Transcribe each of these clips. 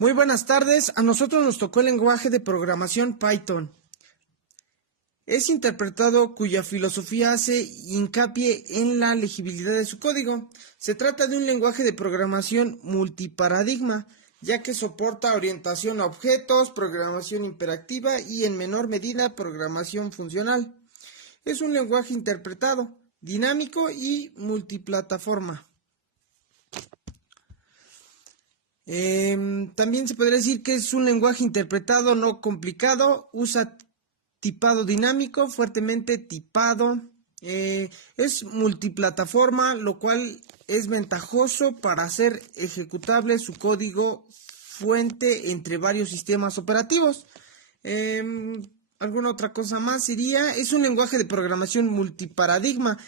Muy buenas tardes, a nosotros nos tocó el lenguaje de programación Python. Es interpretado cuya filosofía hace hincapié en la legibilidad de su código. Se trata de un lenguaje de programación multiparadigma, ya que soporta orientación a objetos, programación imperativa y en menor medida programación funcional. Es un lenguaje interpretado, dinámico y multiplataforma. También se podría decir que es un lenguaje interpretado no complicado, usa tipado dinámico, fuertemente tipado, es multiplataforma, lo cual es ventajoso para hacer ejecutable su código fuente entre varios sistemas operativos. Alguna otra cosa más sería, es un lenguaje de programación multiparadigma,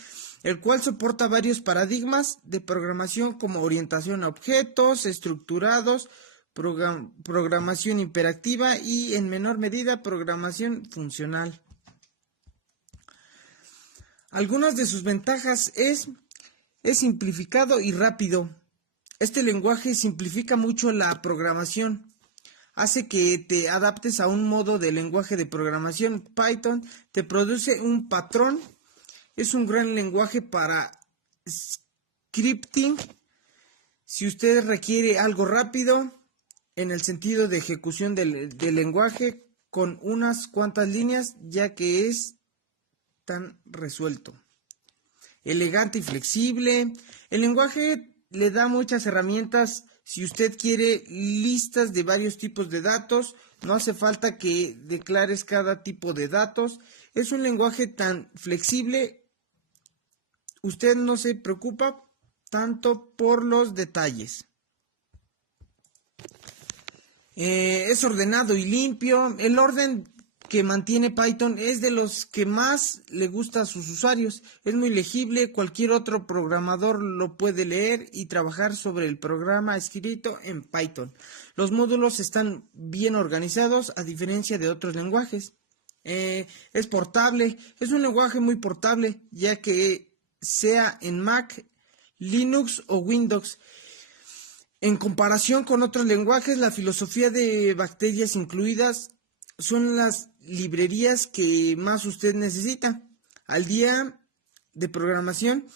el cual soporta varios paradigmas de programación como orientación a objetos, estructurados, programación imperativa y en menor medida programación funcional. Algunas de sus ventajas es simplificado y rápido. Este lenguaje simplifica mucho la programación. Hace que te adaptes a un modo de lenguaje de programación. Python te produce un patrón. Es un gran lenguaje para scripting. Si usted requiere algo rápido, en el sentido de ejecución del lenguaje, con unas cuantas líneas, ya que es tan resuelto. Elegante y flexible. El lenguaje le da muchas herramientas. Si usted quiere listas de varios tipos de datos, no hace falta que declares cada tipo de datos. Es un lenguaje tan flexible. Usted no se preocupa tanto por los detalles. Es ordenado y limpio. El orden que mantiene Python es de los que más le gusta a sus usuarios. Es muy legible, cualquier otro programador lo puede leer y trabajar sobre el programa escrito en Python. Los módulos están bien organizados a diferencia de otros lenguajes. Es portable, es un lenguaje muy portable, ya que sea en Mac, Linux o Windows. En comparación con otros lenguajes, la filosofía de bacterias incluidas son las librerías que más usted necesita al día de programación,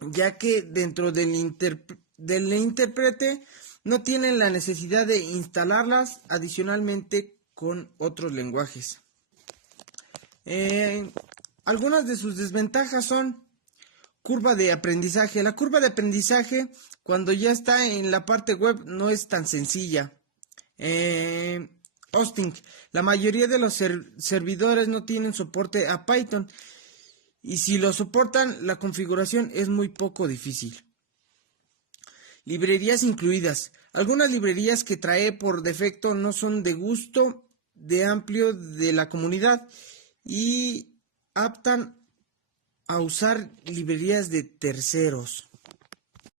ya que dentro del intérprete no tienen la necesidad de instalarlas adicionalmente con otros lenguajes. Algunas de sus desventajas son curva de aprendizaje. La curva de aprendizaje, cuando ya está en la parte web, no es tan sencilla. Hosting. La mayoría de los servidores no tienen soporte a Python. Y si lo soportan, la configuración es muy poco difícil. Librerías incluidas. Algunas librerías que trae por defecto no son de gusto de amplio de la comunidad y aptan a usar librerías de terceros.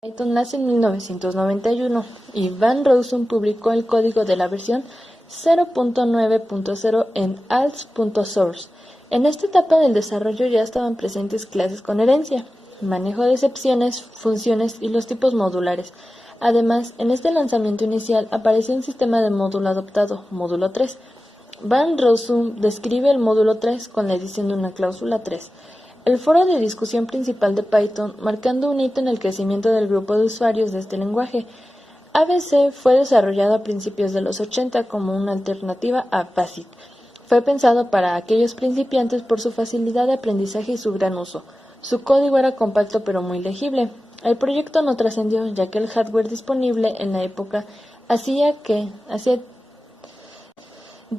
Python nace en 1991 y Van Rossum publicó el código de la versión 0.9.0 en alt.source. En esta etapa del desarrollo ya estaban presentes clases con herencia, manejo de excepciones, funciones y los tipos modulares. Además, en este lanzamiento inicial apareció un sistema de módulo adoptado, módulo 3. Van Rossum describe el módulo 3 con la edición de una cláusula 3. El foro de discusión principal de Python, marcando un hito en el crecimiento del grupo de usuarios de este lenguaje. ABC fue desarrollado a principios de los 80 como una alternativa a BASIC. Fue pensado para aquellos principiantes por su facilidad de aprendizaje y su gran uso. Su código era compacto pero muy legible. El proyecto no trascendió, ya que el hardware disponible en la época hacía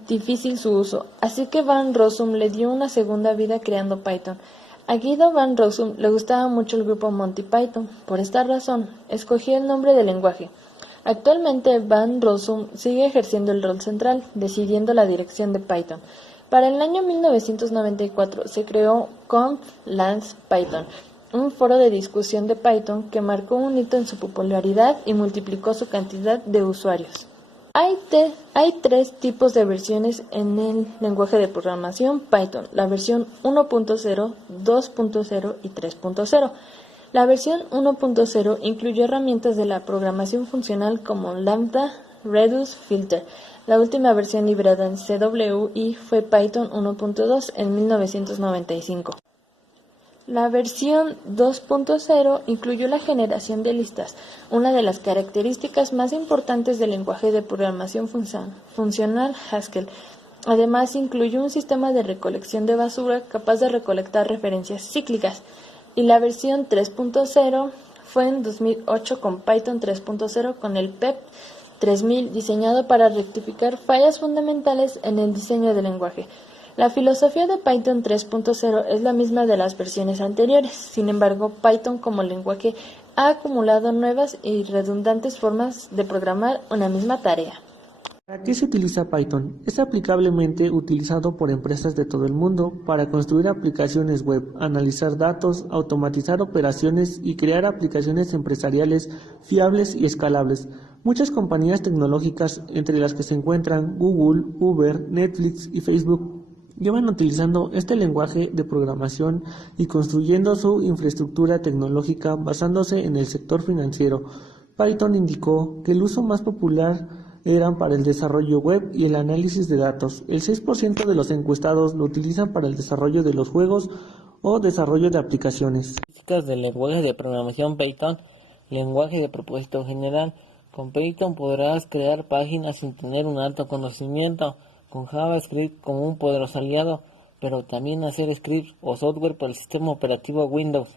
difícil su uso, así que Van Rossum le dio una segunda vida creando Python. A Guido Van Rossum le gustaba mucho el grupo Monty Python. Por esta razón, escogió el nombre del lenguaje. Actualmente, Van Rossum sigue ejerciendo el rol central, decidiendo la dirección de Python. Para el año 1994 se creó Conf.Lance Python, un foro de discusión de Python que marcó un hito en su popularidad y multiplicó su cantidad de usuarios. Hay tres tipos de versiones en el lenguaje de programación Python, la versión 1.0, 2.0 y 3.0. La versión 1.0 incluyó herramientas de la programación funcional como lambda, Reduce Filter. La última versión liberada en CWI fue Python 1.2 en 1995. La versión 2.0 incluyó la generación de listas, una de las características más importantes del lenguaje de programación funcional Haskell. Además, incluyó un sistema de recolección de basura capaz de recolectar referencias cíclicas. Y la versión 3.0 fue en 2008 con Python 3.0 con el PEP 3000, diseñado para rectificar fallas fundamentales en el diseño del lenguaje. La filosofía de Python 3.0 es la misma de las versiones anteriores. Sin embargo, Python como lenguaje ha acumulado nuevas y redundantes formas de programar una misma tarea. ¿Para qué se utiliza Python? Es aplicablemente utilizado por empresas de todo el mundo para construir aplicaciones web, analizar datos, automatizar operaciones y crear aplicaciones empresariales fiables y escalables. Muchas compañías tecnológicas, entre las que se encuentran Google, Uber, Netflix y Facebook, llevan utilizando este lenguaje de programación y construyendo su infraestructura tecnológica basándose en el sector financiero. Python indicó que el uso más popular eran para el desarrollo web y el análisis de datos. El 6% de los encuestados lo utilizan para el desarrollo de los juegos o desarrollo de aplicaciones. Características del lenguaje de programación Python. Lenguaje de propósito general. Con Python podrás crear páginas sin tener un alto conocimiento, con JavaScript como un poderoso aliado, pero también hacer scripts o software para el sistema operativo Windows.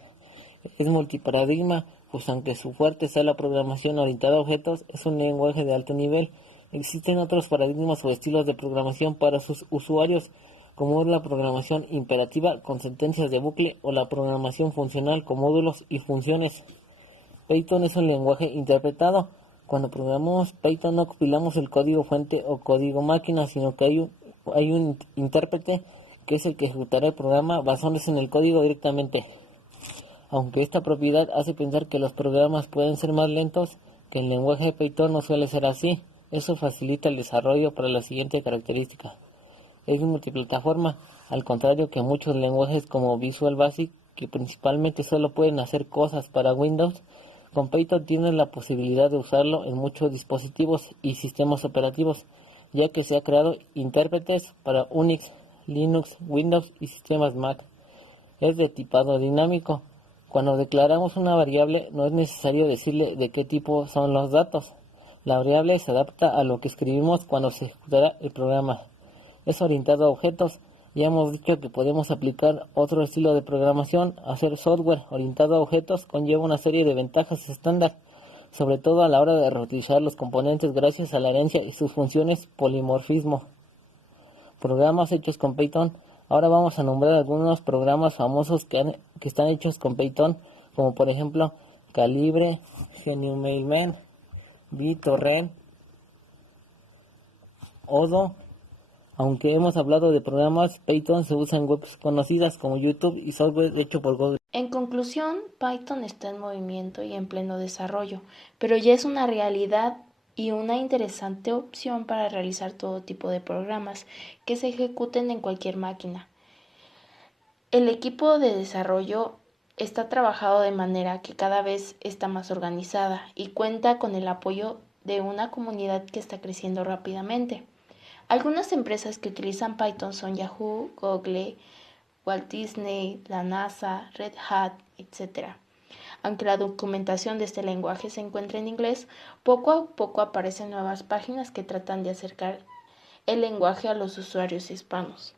Es multiparadigma, pues aunque su fuerte sea la programación orientada a objetos, es un lenguaje de alto nivel. Existen otros paradigmas o estilos de programación para sus usuarios, como es la programación imperativa con sentencias de bucle o la programación funcional con módulos y funciones. Python es un lenguaje interpretado. Cuando programamos Python no compilamos el código fuente o código máquina, sino que hay un intérprete que es el que ejecutará el programa basándose en el código directamente. Aunque esta propiedad hace pensar que los programas pueden ser más lentos, que el lenguaje de Python no suele ser así. Eso facilita el desarrollo para la siguiente característica. Es multiplataforma, al contrario que muchos lenguajes como Visual Basic, que principalmente solo pueden hacer cosas para Windows. Con Python tienes la posibilidad de usarlo en muchos dispositivos y sistemas operativos, ya que se ha creado intérpretes para Unix, Linux, Windows y sistemas Mac. Es de tipado dinámico. Cuando declaramos una variable no es necesario decirle de qué tipo son los datos. La variable se adapta a lo que escribimos cuando se ejecutará el programa. Es orientado a objetos. Ya hemos dicho que podemos aplicar otro estilo de programación. Hacer software orientado a objetos conlleva una serie de ventajas estándar, sobre todo a la hora de reutilizar los componentes gracias a la herencia y sus funciones polimorfismo. Programas hechos con Python. Ahora vamos a nombrar algunos programas famosos que están hechos con Python, como por ejemplo Calibre, GNU-Mailman, BitTorrent, Odoo. Aunque hemos hablado de programas, Python se usa en webs conocidas como YouTube y software hecho por Google. En conclusión, Python está en movimiento y en pleno desarrollo, pero ya es una realidad y una interesante opción para realizar todo tipo de programas que se ejecuten en cualquier máquina. El equipo de desarrollo está trabajado de manera que cada vez está más organizada y cuenta con el apoyo de una comunidad que está creciendo rápidamente. Algunas empresas que utilizan Python son Yahoo, Google, Walt Disney, la NASA, Red Hat, etc. Aunque la documentación de este lenguaje se encuentra en inglés, poco a poco aparecen nuevas páginas que tratan de acercar el lenguaje a los usuarios hispanos.